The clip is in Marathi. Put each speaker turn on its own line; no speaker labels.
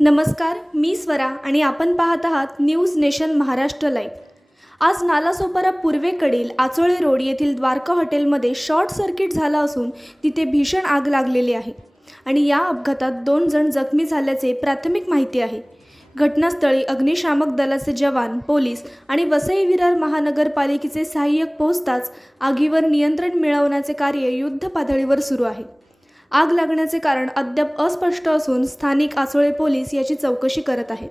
नमस्कार मी स्वरा आणि आपण पाहत आहात न्यूज नेशन महाराष्ट्र लाईव्ह. आज नालासोपारा पूर्वेकडील आचोळे रोड येथील द्वारका हॉटेलमध्ये शॉर्ट सर्किट झाला असून तिथे भीषण आग लागलेली आहे आणि या अपघातात दोन जण जखमी झाल्याचे प्राथमिक माहिती आहे. घटनास्थळी अग्निशामक दलाचे जवान पोलीस आणि वसई विरार महानगरपालिकेचे सहाय्यक पोहोचताच आगीवर नियंत्रण मिळवण्याचे कार्य युद्ध पातळीवर सुरू आहे. आग लागण्याचे कारण अद्याप अस्पष्ट असून स्थानिक आचोळे पोलीस याची चौकशी करत आहेत.